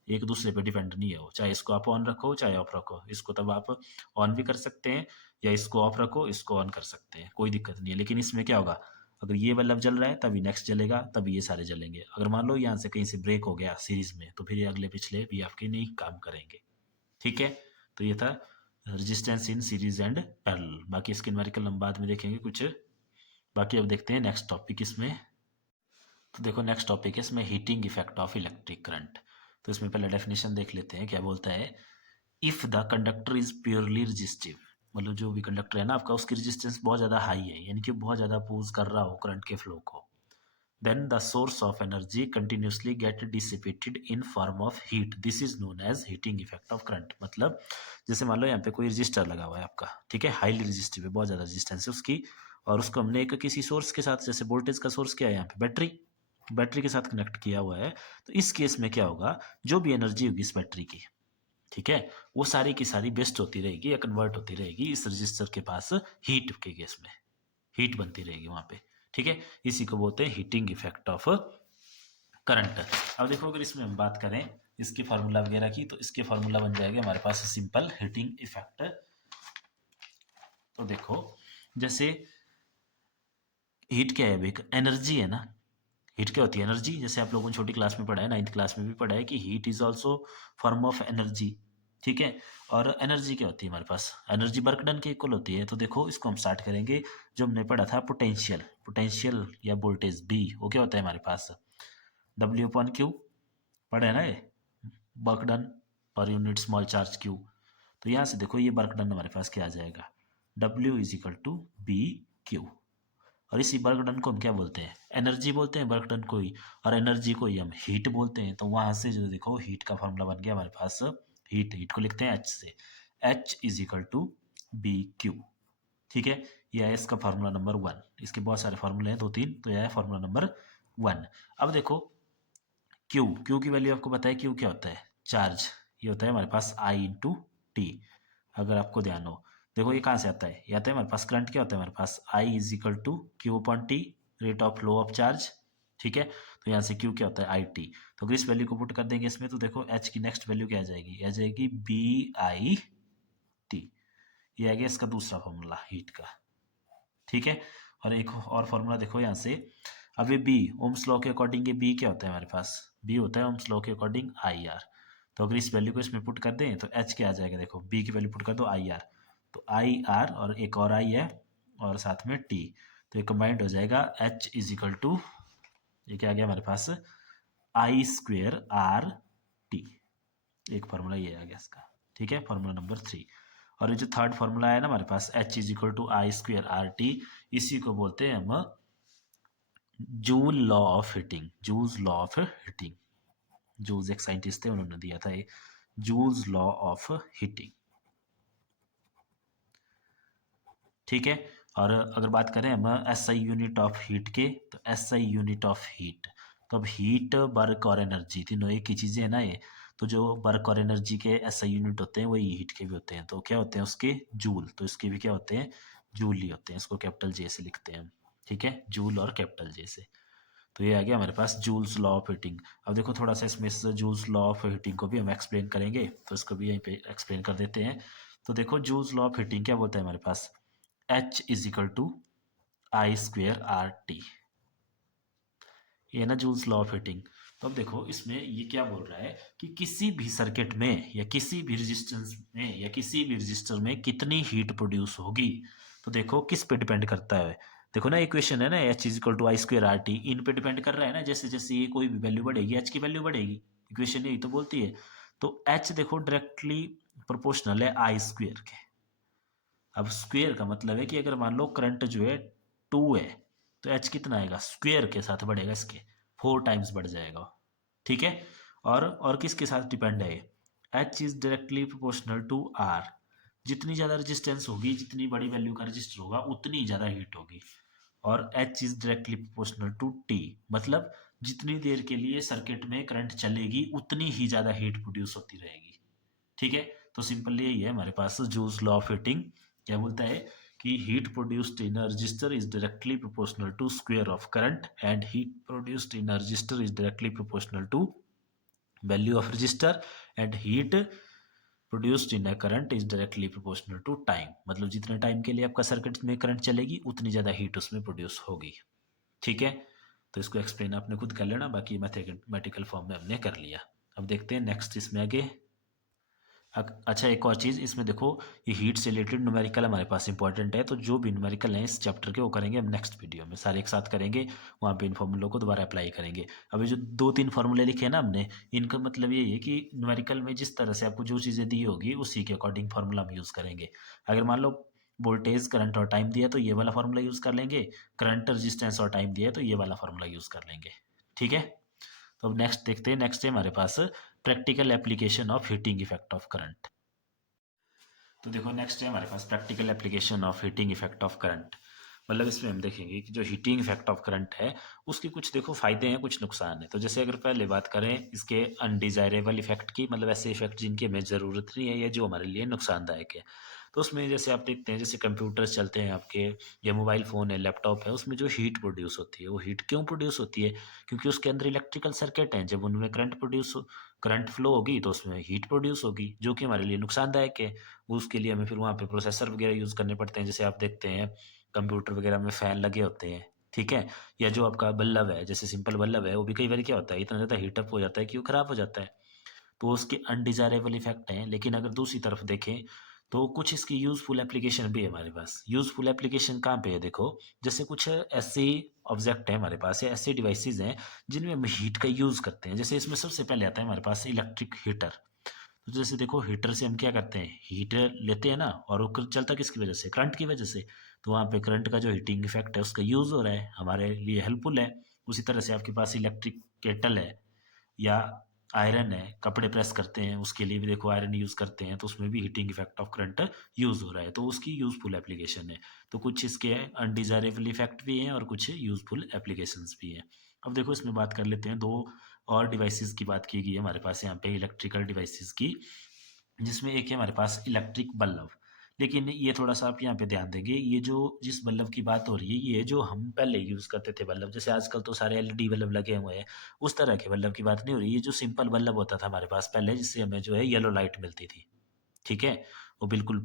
एक दूसरे पे डिपेंड नहीं है वो, चाहे इसको आप ऑन रखो चाहे ऑफ रखो, इसको तब आप ऑन भी कर सकते हैं या इसको ऑफ रखो इसको ऑन कर सकते हैं, कोई दिक्कत नहीं है। लेकिन इसमें क्या होगा, अगर ये बल्ब जल रहा है तभी नेक्स्ट जलेगा, तभी ये सारे जलेंगे। अगर मान लो यहाँ से कहीं से ब्रेक हो गया सीरीज में तो फिर ये अगले पिछले भी आपके नहीं काम करेंगे। ठीक है, तो ये था resistance in series and parallel. बाकी इसके न्यूमेरिकल हम बाद में देखेंगे कुछ। बाकी अब देखते हैं नेक्स्ट टॉपिक इसमें। तो देखो नेक्स्ट टॉपिक है इसमें heating effect of electric current. तो इसमें पहले डेफिनेशन देख लेते हैं क्या बोलता है। If the conductor is purely resistive, मतलब जो भी कंडक्टर है ना आपका उसकी रेजिस्टेंस बहुत ज़्यादा हाई है, यानी कि बहुत ज़्यादा अपोज कर रहा हो करंट के फ्लो को, then the source of energy continuously get dissipated in form of heat, this is known as heating effect of current. मतलब जैसे मान लो यहाँ पे कोई रजिस्टर लगा हुआ है आपका, ठीक है, हाईली रजिस्टिव है, बहुत ज़्यादा रजिस्टेंस है उसकी, और उसको हमने एक किसी सोर्स के साथ, जैसे वोल्टेज का सोर्स क्या है यहाँ पे बैटरी, बैटरी के साथ कनेक्ट किया हुआ है, तो इस केस में क्या होगा, जो भी एनर्जी होगी इस बैटरी की, ठीक है, वो सारी की सारी वेस्ट होती रहेगी या कन्वर्ट होती रहेगी इस रजिस्टर के पास हीट के केस में, हीट बनती रहेगी वहां पे। ठीक है, इसी को बोलते हैं हीटिंग इफेक्ट ऑफ करंट। अब देखो अगर इसमें हम बात करें इसके फार्मूला वगैरह की, तो इसके फार्मूला बन जाएगा हमारे पास सिंपल हीटिंग इफेक्ट। तो देखो जैसे हीट क्या है, एक एनर्जी है ना, हीट क्या होती है, एनर्जी। जैसे आप लोगों ने छोटी क्लास में पढ़ा है, 9th क्लास में भी पढ़ा है कि heat is also form of energy. ठीक है, और एनर्जी क्या होती है हमारे पास, एनर्जी वर्क डन के इक्वल होती है। तो देखो इसको हम स्टार्ट करेंगे, जो हमने पढ़ा था पोटेंशियल, पोटेंशियल या वोल्टेज बी, वो क्या होता है हमारे पास डब्ल्यू अपॉन क्यू, पढ़ा है ना ये, work done per unit small charge Q. तो यहाँ से देखो ये वर्क डन हमारे पास क्या आ जाएगा, W is equal to B Q. और इसी वर्क डन को हम क्या बोलते हैं, एनर्जी बोलते हैं वर्क डन को ही, और एनर्जी को ही हम हीट बोलते हैं। तो वहां से जो देखो हीट का फॉर्मूला बन गया हमारे पास, हीट, हीट को लिखते हैं एच से, H is equal to B Q. ठीक है, यह है इसका फार्मूला नंबर 1। इसके बहुत सारे फार्मूले हैं, 2-3, तो यह है फार्मूला नंबर 1। अब देखो क्यू, क्यू की वैल्यू आपको पता है, क्यू क्या होता है, चार्ज, ये होता है हमारे पास आई इंटू टी। अगर आपको ध्यान हो, देखो ये कहाँ से आता है, ये आता है हमारे पास करंट, क्या होता है हमारे पास I is equal to Q upon T, rate of flow of charge. ठीक है, तो यहाँ से क्यू क्या होता है आई टी। तो अगर इस वैल्यू को पुट कर देंगे इसमें, तो देखो एच की नेक्स्ट वैल्यू क्या आ जाएगी, आ जाएगी बी आई टी। ये आ गया इसका दूसरा फॉर्मूला हीट का। ठीक है, और एक और फॉर्मूला देखो यहाँ से, अब ये बी ओम्स लॉ के अकॉर्डिंग, ये बी क्या होता है हमारे पास, बी होता है ओम्स लॉ के अकॉर्डिंग आई आर। तो अगर इस वैल्यू को इसमें पुट कर दें तो एच क्या आ जाएगा, देखो बी की वैल्यू पुट कर दो आई आर, तो आई आर और एक और आई है और साथ में टी, तो ये कंबाइंड हो जाएगा एच इज इक्वल टू, ये क्या आ गया हमारे पास आई स्क्वेयर आर टी। एक फार्मूला ये आ गया इसका। ठीक है, फार्मूला नंबर 3। और ये जो थर्ड फार्मूला है ना हमारे पास H is equal to I square R T, इसी को बोलते हैं हम Joule law of heating, Joule's law of heating. Joules एक साइंटिस्ट थे, उन्होंने दिया था ये जूल्स लॉ ऑफ हीटिंग। ठीक है, और अगर बात करें हम S I unit of heat के, तो S I unit of heat, तो अब हीट, वर्क और एनर्जी तीनों एक ही चीज़ें है ना ये, तो जो वर्क और एनर्जी के एस आई यूनिट होते हैं वही हीट के भी होते हैं। तो क्या होते हैं उसके जूल, तो इसके भी क्या होते हैं जूल ही होते हैं, इसको कैपिटल जे से लिखते हैं हम। ठीक है, जूल और कैपिटल जे से। तो ये आ गया हमारे पास जूल्स लॉ ऑफ हीटिंग। अब देखो थोड़ा सा इसमें जूल्स लॉ ऑफ हीटिंग को भी हम एक्सप्लेन करेंगे, तो इसको भी यहीं पे एक्सप्लेन कर देते हैं। तो देखो जूल्स लॉ ऑफ हीटिंग क्या बोलता है हमारे पास, H is equal to I square R T, ये ना जूल्स लॉ ऑफ हीटिंग। तो अब देखो इसमें ये क्या बोल रहा है कि किसी भी सर्किट में या किसी भी रेजिस्टेंस में या किसी भी रजिस्टर में कितनी हीट प्रोड्यूस होगी, तो देखो किस पे डिपेंड करता है। देखो ना इक्वेशन है ना, H is equal to I square R T, इन पे डिपेंड कर रहा है ना, जैसे जैसे ये कोई भी वैल्यू बढ़ेगी एच की वैल्यू बढ़ेगी, इक्वेशन यही तो बोलती है। तो एच देखो डायरेक्टली प्रोपोर्शनल है आई स्क्वेयर के। अब स्क्वेयर का मतलब है कि अगर मान लो करंट जो है 2 है, तो एच कितना आएगा, स्क्वेयर के साथ बढ़ेगा, इसके 4 टाइम्स बढ़ जाएगा। ठीक है। और किसके साथ डिपेंड है, H is directly proportional to R. जितनी ज़्यादा रेजिस्टेंस होगी, जितनी बड़ी वैल्यू का रजिस्टर होगा, उतनी ज़्यादा हीट होगी। और H is directly proportional to T, मतलब जितनी देर के लिए सर्किट में करंट चलेगी उतनी ही ज़्यादा हीट प्रोड्यूस होती रहेगी। ठीक है। तो सिंपल यही है हमारे पास जूल्स लॉ ऑफ हीटिंग, क्या बोलता है कि heat produced in a resistor is directly proportional to square of current, and heat produced in a resistor is directly proportional to value of resistor, and heat produced in a current is directly proportional to time, मतलब जितने time के लिए आपका circuit में current चलेगी उतनी ज़्यादा heat उसमें प्रोड्यूस होगी। ठीक है। तो इसको एक्सप्लेन आपने खुद कर लेना, बाकी मैथमेटिकल फॉर्म में हमने कर लिया। अब देखते हैं नेक्स्ट इसमें आगे। अच्छा एक और चीज़ इसमें देखो, ये हीट से रिलेटेड न्यूमेरिकल हमारे पास इंपॉर्टेंट है, तो जो भी न्यूमेरिकल हैं इस चैप्टर के वो करेंगे हम नेक्स्ट वीडियो में, सारे एक साथ करेंगे, वहाँ पे इन फॉर्मूलों को दोबारा अप्लाई करेंगे। अभी जो 2-3 फार्मूले लिखे हैं ना हमने, इनका मतलब ये है कि न्यूमेरिकल में जिस तरह से आपको जो चीज़ें दी होगी उसी के अकॉर्डिंग फार्मूला हम यूज़ करेंगे। अगर मान लो वोल्टेज करंट और टाइम दिया तो ये वाला फार्मूला यूज़ कर लेंगे, करंट रजिस्टेंस और टाइम दिया तो ये वाला फार्मूला यूज़ कर लेंगे। ठीक है। तो अब नेक्स्ट देखते हैं, नेक्स्ट है हमारे पास practical application of heating effect of current. तो देखो नेक्स्ट है हमारे पास practical application of heating effect of current. मतलब इसमें हम देखेंगे कि जो हीटिंग इफेक्ट ऑफ करंट है उसके कुछ देखो फायदे हैं, कुछ नुकसान है। तो जैसे अगर पहले बात करें इसके अनडिजायरेबल इफेक्ट की, मतलब ऐसे इफेक्ट जिनकी हमें ज़रूरत नहीं है या जो हमारे लिए नुकसानदायक है, तो उसमें जैसे आप देखते हैं जैसे कंप्यूटर्स चलते हैं आपके, या मोबाइल फ़ोन है, लैपटॉप है, उसमें जो हीट प्रोड्यूस होती है वो हीट क्यों प्रोड्यूस होती है, क्योंकि उसके अंदर इलेक्ट्रिकल सर्किट हैं, जब उनमें करंट फ्लो होगी तो उसमें हीट प्रोड्यूस होगी, जो कि हमारे लिए नुकसानदायक है। उसके लिए हमें फिर वहाँ पे प्रोसेसर वगैरह यूज़ करने पड़ते हैं, जैसे आप देखते हैं कंप्यूटर वगैरह में फ़ैन लगे होते हैं। ठीक है। या जो आपका बल्ब है, जैसे सिंपल बल्ब है, वो भी कई बार क्या होता है, इतना ज़्यादा हीटअप हो जाता है कि वो ख़राब हो जाता है। तो उसके अनडिज़ायरेबल इफ़ेक्ट हैं। लेकिन अगर दूसरी तरफ देखें तो कुछ इसकी यूज़फुल एप्लीकेशन भी है हमारे पास। यूज़फुल एप्लीकेशन कहाँ पे है देखो, जैसे कुछ ऐसे ऑब्जेक्ट है हमारे पास या ऐसे डिवाइसेज़ हैं जिनमें हम हीट का यूज़ करते हैं। जैसे इसमें सबसे पहले आता है हमारे पास इलेक्ट्रिक हीटर। तो जैसे देखो हीटर से हम क्या करते हैं, हीटर लेते हैं ना, और वो चलता किसकी वजह से, करंट की वजह से। तो वहाँ पे करंट का जो हीटिंग इफेक्ट है उसका यूज़ हो रहा है, हमारे लिए हेल्पफुल है। उसी तरह से आपके पास इलेक्ट्रिक केटल है या आयरन है, कपड़े प्रेस करते हैं उसके लिए भी देखो आयरन यूज़ करते हैं, तो उसमें भी heating effect of current use हो रहा है, तो उसकी यूज़फुल एप्लीकेशन है। तो कुछ इसके अनडिजायरेबल इफेक्ट भी हैं और कुछ यूज़फुल एप्लीकेशंस भी हैं। अब देखो इसमें बात कर लेते हैं, दो और डिवाइसेस की बात की गई है हमारे पास यहाँ पे, इलेक्ट्रिकल डिवाइसेस की, जिसमें एक है हमारे पास इलेक्ट्रिक बल्ब। लेकिन ये थोड़ा-सा आप यहाँ पे ध्यान देंगे, ये जो जिस बल्ब की बात हो रही है, ये जो हम पहले यूज़ करते थे बल्ब, जैसे आजकल तो सारे एलईडी बल्ब लगे हुए हैं, उस तरह के बल्ब की बात नहीं हो रही। ये जो सिंपल बल्ब होता था हमारे पास पहले, जिससे हमें जो है येलो लाइट मिलती थी, ठीक है? वो बिल्कुल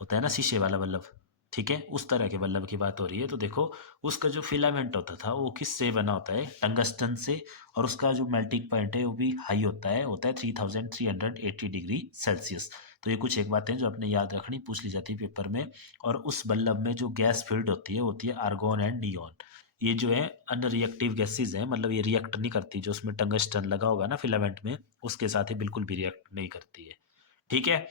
होता है ना शीशे वाला बल्ब, ठीक है? उस तरह के बल्ब की बात हो रही है। तो देखो उसका जो फिलामेंट होता था वो किससे बना होता है, टंगस्टन से, और उसका जो मेल्टिंग पॉइंट है वो भी हाई होता है 3380 डिग्री सेल्सियस। तो ये कुछ एक बातें जो आपने याद रखनी, पूछ ली जाती है पेपर में। और उस बल्ब में जो गैस फील्ड होती है आर्गोन एंड नियॉन। ये जो है अनरिएक्टिव गैसेज हैं, मतलब ये रिएक्ट नहीं करती, जो उसमें टंगस्टन लगा होगा ना फिलामेंट में, उसके साथ ही बिल्कुल भी रिएक्ट नहीं करती है। ठीक है।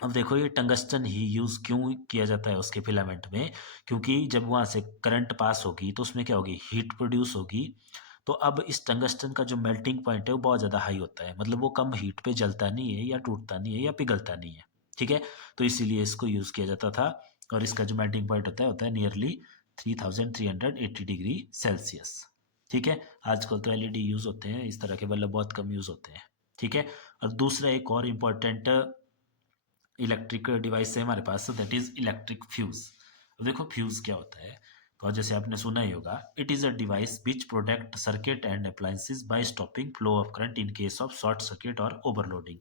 अब देखो ये टंगस्टन ही यूज़ क्यों किया जाता है उसके फिलामेंट में, क्योंकि जब वहाँ से करंट पास होगी तो उसमें क्या होगी, हीट प्रोड्यूस होगी। तो अब इस टंगस्टन का जो मेल्टिंग पॉइंट है वो बहुत ज़्यादा हाई होता है, मतलब वो कम हीट पे जलता नहीं है या टूटता नहीं है या पिघलता नहीं है। ठीक है। तो इसीलिए इसको यूज़ किया जाता था। और इसका जो मेल्टिंग पॉइंट होता है नियरली 3380 डिग्री सेल्सियस। ठीक है। आजकल तो एलईडी यूज़ होते हैं, इस तरह के बल्ब बहुत कम यूज़ होते हैं। ठीक है। और दूसरा एक और इम्पॉर्टेंट इलेक्ट्रिक डिवाइस है हमारे पास, दैट इज इलेक्ट्रिक फ्यूज। अब देखो फ्यूज क्या होता है, तो जैसे आपने सुना ही होगा, it is a device which protect circuit and appliances by stopping flow of current in case of short circuit और ओवरलोडिंग।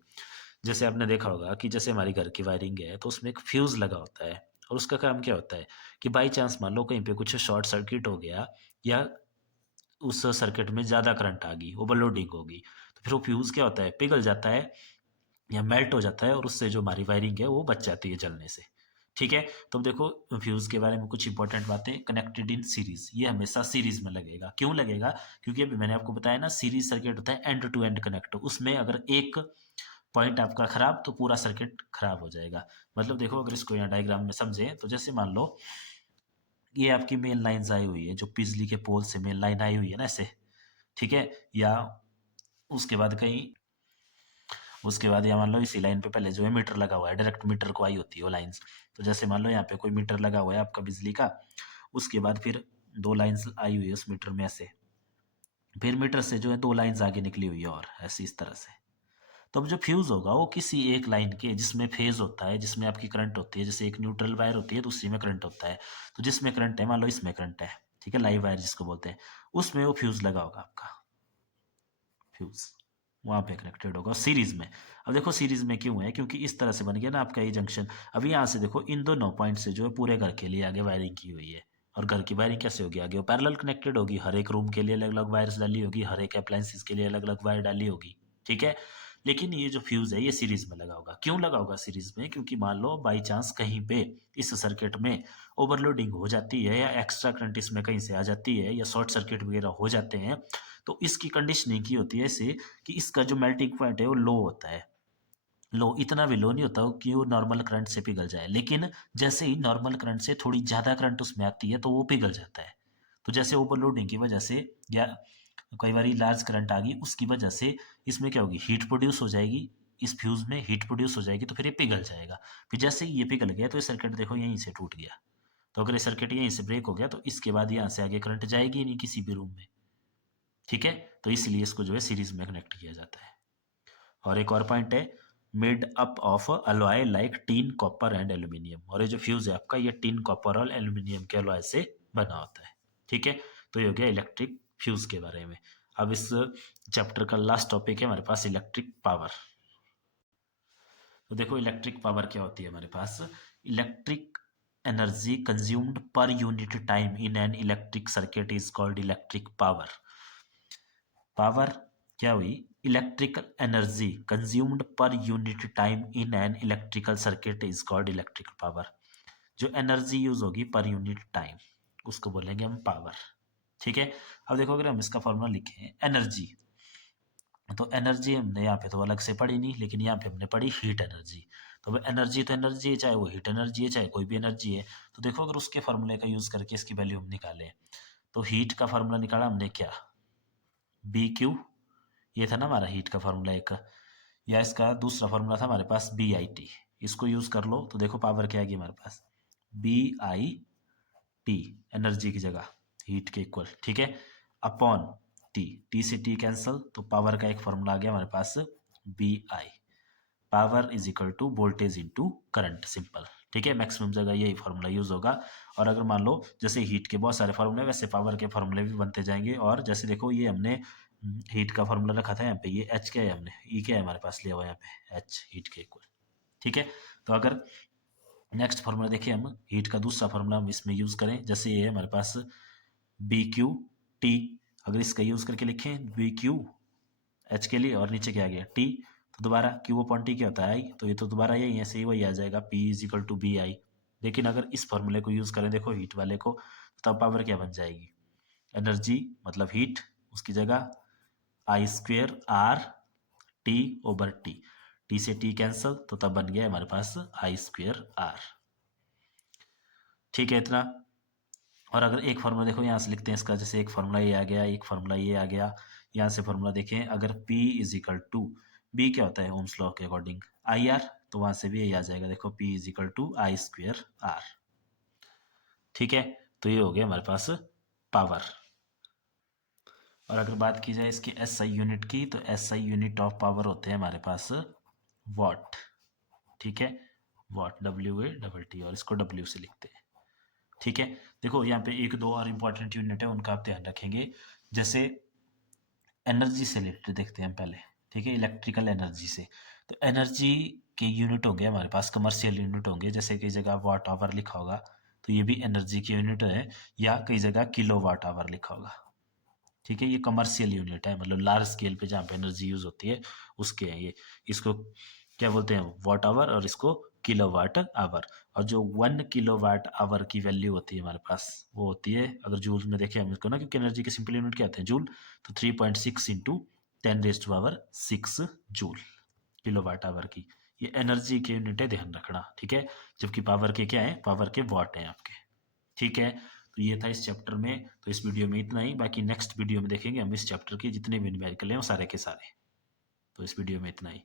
जैसे आपने देखा होगा कि जैसे हमारी घर की वायरिंग है तो उसमें एक फ्यूज़ लगा होता है, और उसका काम क्या होता है कि बाई चांस मान लो कहीं पे कुछ शॉर्ट सर्किट हो गया, या उस सर्किट में ज़्यादा करंट आ गई, ओवरलोडिंग हो गई, तो फिर वो फ्यूज़ क्या होता है, पिघल जाता है या मेल्ट हो जाता है, और उससे जो हमारी वायरिंग है वो बच जाती है जलने से। ठीक है, तो अब देखो फ्यूज़ के बारे में कुछ इंपॉर्टेंट बातें। कनेक्टेड इन सीरीज, ये हमेशा सीरीज में लगेगा। क्यों लगेगा? क्योंकि अभी मैंने आपको बताया ना, सीरीज सर्किट होता है एंड टू एंड कनेक्ट, उसमें अगर एक पॉइंट आपका खराब तो पूरा सर्किट खराब हो जाएगा। मतलब देखो, अगर इसको यहाँ डायग्राम में समझें तो जैसे मान लो ये आपकी मेन लाइन्स आई हुई है, जो बिजली के पोल से मेन लाइन आई हुई है ना ऐसे, ठीक है, या उसके बाद कहीं, उसके बाद या मान लो इसी लाइन पे पहले जो है मीटर लगा हुआ है, डायरेक्ट मीटर को आई होती है वो लाइन्स। तो जैसे मान लो यहाँ पे कोई मीटर लगा हुआ है आपका बिजली का, उसके बाद फिर दो लाइन्स आई हुई है उस मीटर में ऐसे, फिर मीटर से जो है दो लाइन्स आगे निकली हुई है और ऐसी इस तरह से। तो अब जो फ्यूज होगा वो किसी एक लाइन के, जिसमें फेज होता है, जिसमें आपकी करंट होती है, जैसे एक न्यूट्रल वायर होती है तो उसी में करंट होता है, तो जिसमें करंट है मान लो इसमें करंट है, ठीक है, लाइव वायर जिसको बोलते हैं, उसमें वो फ्यूज लगा होगा आपका, फ्यूज वहाँ पे कनेक्टेड होगा सीरीज में। अब देखो सीरीज में क्यों है, क्योंकि इस तरह से बन गया ना आपका ये जंक्शन। अभी यहाँ से देखो इन दोनों पॉइंट से जो है पूरे घर के लिए आगे वायरिंग की हुई है, और घर की वायरिंग कैसे होगी आगे, वो पैरेलल कनेक्टेड होगी, हर एक रूम के लिए अलग अलग वायर्स डाली होगी, हर एक अप्लायंसेस के लिए अलग अलग वायर डाली होगी, ठीक है। लेकिन ये जो फ्यूज है ये सीरीज में लगा होगा। क्यों लगा होगा सीरीज में? क्योंकि मान लो बाई चांस कहीं पे इस सर्किट में ओवरलोडिंग हो जाती है, या एक्स्ट्रा करंट इसमें कहीं से आ जाती है, या शॉर्ट सर्किट वगैरह हो जाते हैं, तो इसकी कंडीशनिंग की होती है ऐसे कि इसका जो मेल्टिंग पॉइंट है वो लो होता है। लो, इतना भी लो नहीं होता कि वो नॉर्मल करंट से पिघल जाए, लेकिन जैसे ही नॉर्मल करंट से थोड़ी ज़्यादा करंट उसमें आती है तो वो पिघल जाता है। तो जैसे ओवरलोडिंग की वजह से, या कई बार लार्ज करंट आ गई उसकी वजह से, इसमें क्या होगी, हीट प्रोड्यूस हो जाएगी, इस फ्यूज में हीट प्रोड्यूस हो जाएगी, तो फिर ये पिघल जाएगा। फिर जैसे ही ये पिघल गया तो ये सर्किट देखो यहीं से टूट गया। तो अगर ये सर्किट यहीं से ब्रेक हो गया तो इसके बाद यहाँ से आगे करंट जाएगी ही नहीं किसी भी रूम में, ठीक है। तो इसलिए इसको जो है सीरीज में कनेक्ट किया जाता है। और एक और पॉइंट है, made up of alloy like tin, copper and aluminium. और ये जो फ्यूज है आपका, ये टीन, कॉपर और एल्यूमिनियम के अलॉय से बना होता है, ठीक है। तो ये हो गया इलेक्ट्रिक फ्यूज के बारे में। अब इस चैप्टर का लास्ट टॉपिक है हमारे पास इलेक्ट्रिक पावर। तो देखो इलेक्ट्रिक पावर क्या होती है हमारे पास। Electric energy consumed per unit time in an electric circuit is called electric power. Power क्या हुई, electrical energy consumed per unit time in an electrical circuit is called electrical power. जो energy use होगी per unit time, उसको बोलेंगे हम power, ठीक है। अब देखो अगर हम इसका फॉर्मूला लिखें एनर्जी, तो एनर्जी हमने यहाँ पे तो अलग से पढ़ी नहीं, लेकिन यहाँ पे हमने पढ़ी हीट एनर्जी। तो एनर्जी तो एनर्जी है, चाहे वो हीट एनर्जी है चाहे कोई भी एनर्जी है। तो देखो अगर उसके फॉर्मूले का यूज करके इसकी वैल्यू हम निकालें, तो हीट का फॉर्मूला निकाला हमने क्या, बी क्यू, ये था ना हमारा हीट का फार्मूला एक। या इसका दूसरा फार्मूला था हमारे पास बी आई टी, इसको यूज कर लो तो देखो पावर क्या आएगी हमारे पास, बी आई टी, एनर्जी की जगह हीट के इक्वल, ठीक है, अपॉन टी, टी से टी कैंसल, तो पावर का एक फार्मूला आ गया हमारे पास V I, power is equal to voltage into current, simple, ठीक है। मैक्सिमम जगह यही फार्मूला यूज होगा। और अगर मान लो जैसे हीट के बहुत सारे फार्मूले, वैसे पावर के फार्मूले भी बनते जाएंगे। और जैसे देखो ये हमने हीट का फार्मूला रखा था यहाँ पे, ये एच क्या है, हमने ई क्या है हमारे पास लिया हुआ यहाँ पे, एच हीट के इक्वल, ठीक है। तो अगर नेक्स्ट फार्मूला देखिए हम, हीट का दूसरा फार्मूला हम इसमें यूज करें, जैसे ये है हमारे पास बी क्यू टी, अगर इसका यूज करके लिखें बी क्यू एच के लिए, और नीचे क्या आ गया टी, तो दोबारा क्यू अपॉन टी क्या होता है आई, तो ये तो दोबारा यही है, सही वही आ जाएगा, P is equal to B I. लेकिन अगर इस फॉर्मूले को यूज करें देखो हीट वाले को, तब पावर क्या बन जाएगी, एनर्जी मतलब हीट, उसकी जगह आई square R T over T, T से टी कैंसल, तो तब बन गया हमारे पास आई स्क्वेयर आर, ठीक है इतना। और अगर एक फार्मूला देखो यहाँ से लिखते हैं इसका, जैसे एक फार्मूला ये आ गया, एक फार्मूला ये आ गया, यहाँ से फार्मूला देखें, अगर P is equal to, B क्या होता है ओम्स लॉ के अकॉर्डिंग, आई आर, तो वहां से भी यही आ जाएगा, देखो P is equal to I square R, ठीक है। तो ये हो गया हमारे पास पावर। और अगर बात की जाए इसकी एस आई यूनिट की, तो S I unit of power होते हैं हमारे पास वॉट, ठीक है, what, W A double T, और इसको डब्ल्यू से लिखते हैं, ठीक है। देखो यहाँ पे एक दो और इम्पोर्टेंट यूनिट है, उनका आप ध्यान रखेंगे। जैसे एनर्जी से रिलेटेड देखते हैं हम पहले, ठीक है, इलेक्ट्रिकल एनर्जी से। तो एनर्जी के यूनिट होंगे हमारे पास, कमर्शियल यूनिट होंगे, जैसे कई जगह वाट आवर लिखा होगा, तो ये भी एनर्जी की यूनिट है, या कई जगह किलो वाट आवर लिखा होगा। ठीक है, ये कमर्शियल यूनिट है, मतलब लार्ज स्केल पे जहाँ पे एनर्जी यूज होती है उसके हैं ये। इसको क्या बोलते हैं, वाट आवर, और इसको किलो वाट आवर। और जो 1 किलोवाट आवर की वैल्यू होती है हमारे पास, वो होती है, अगर जूल में देखें हम इसको ना, क्योंकि एनर्जी के सिंपल यूनिट क्या होते हैं, जूल, तो 3.6 इंटू 10⁻6 जूल किलोवाट आवर की। ये एनर्जी के यूनिट है, ध्यान रखना, ठीक है। जबकि पावर के क्या है, पावर के वाट हैं आपके, ठीक है। तो ये था इस चैप्टर में। तो इस वीडियो में इतना ही, बाकी नेक्स्ट वीडियो में देखेंगे हम इस चैप्टर के जितने भी न्यूमेरिकल हैं वो सारे के सारे। तो इस वीडियो में इतना ही।